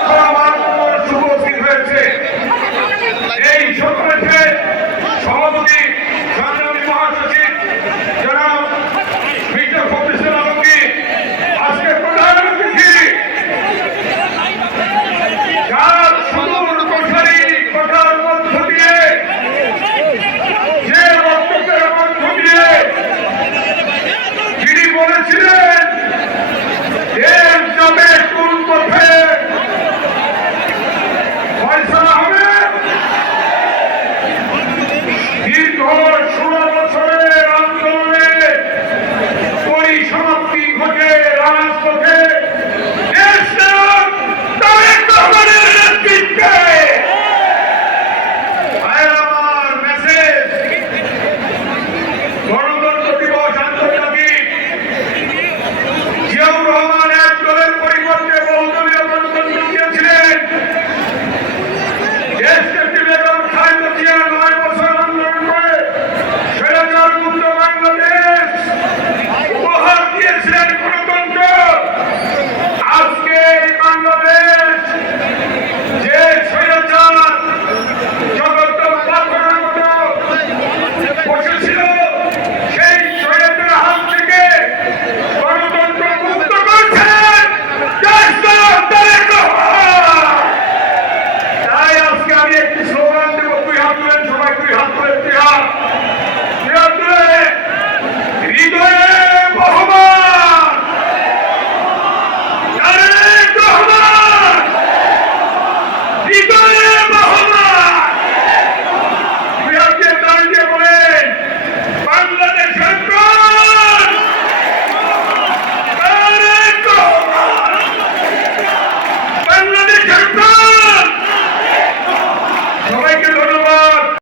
লক্ষ